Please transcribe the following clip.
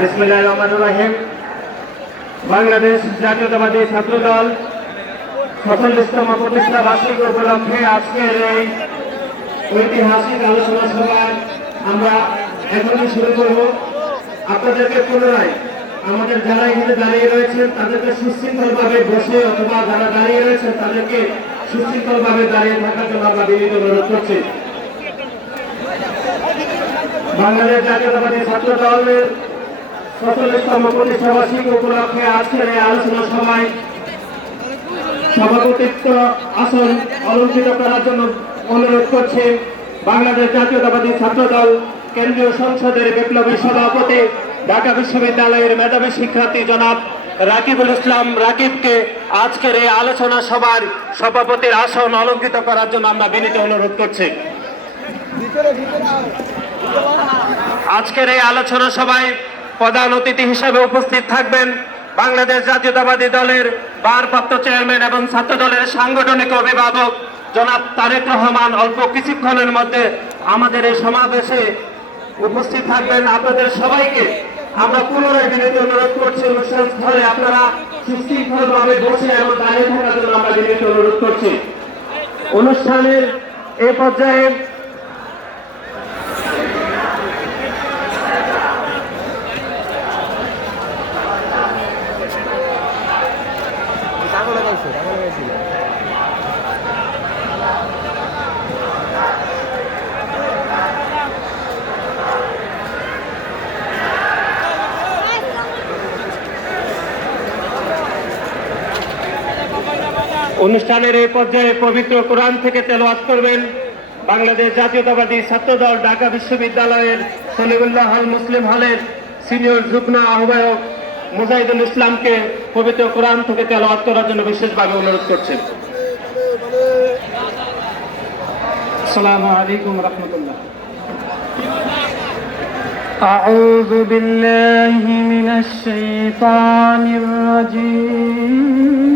বিসমিল্লাহির রহমানির রহিম। বাংলাদেশ জাতীয়তাবাদী ছাত্রদল ৪৭তম প্রতিষ্ঠা বার্ষিকী উপলক্ষে আজকের এই ঐতিহাসিক আলোচনা সভায় আমরা এখনই শুরু করব। আপনাদেরকে পুনরায় আমাদের যারা এখানে দাঁড়িয়ে রয়েছেন তাদেরকে সুশৃঙ্খলভাবে বসে অথবা যারা দাঁড়িয়ে রয়েছেন তাদেরকে সুশৃঙ্খলভাবে দাঁড়িয়ে থাকার জন্য আমরা বিনীত অনুরোধ করছি। বাংলাদেশ জাতীয়তাবাদী ছাত্র দলের ৪৭তম প্রতিষ্ঠা বার্ষিকী উপলক্ষে আজকের এই আলোচনা সভায় সভাপতিত্ব আসন অলঙ্কৃত করার জন্য অনুরোধ করছি বাংলাদেশ জাতীয়তাবাদী ছাত্র দল কেন্দ্রীয় সংসদের বিপ্লবী সভাপতি ঢাকা বিশ্ববিদ্যালয়ের মেধাবী শিক্ষার্থী জনাব রাকিবুল ইসলাম রাকিবকে আজকের এই আলোচনা সভার সভাপতির আসন অলঙ্কৃত করার জন্য আমরা বিনীত অনুরোধ করছি। আজকের এই আলোচনা সভায় প্রধান অতিথি হিসেবে উপস্থিত থাকবেন বাংলাদেশ জাতীয়তাবাদী দলের ভারপ্রাপ্ত চেয়ারম্যান এবং ছাত্র দলের সাংগঠনিক অভিভাবক জনাব তারেক রহমান। অল্প কিছুক্ষণের মধ্যে আমাদের এই সমাবেশে উপস্থিত থাকবেন। আপনাদের সবাইকে আমরা পুনরায় বিনীত অনুরোধ করছি অনুষ্ঠান স্থলে আপনারা সুশৃঙ্খলভাবে বসে এবং দাঁড়িয়ে থাকার জন্য আমরা বিনীত অনুরোধ করছি। অনুষ্ঠানের এই পর্যায়ে অনুষ্ঠানের এই পর্যায়ে পবিত্র কোরআন থেকে তেলাওয়াত করবেন বাংলাদেশ জাতীয়তাবাদী ছাত্রদল ঢাকা বিশ্ববিদ্যালয়ের সলিমুল্লাহ হল মুসলিম হলের সিনিয়র যুগ্ম আহ্বায়ক মুজাহিদুল ইসলামকে পবিত্র কোরআন থেকে তেলাওয়াত করার জন্য বিশেষভাবে অনুরোধ করছেন। আসসালামু আলাইকুম ওয়া রাহমাতুল্লাহ। আউযু বিল্লাহি মিনাশ শাইতানির রাজীম।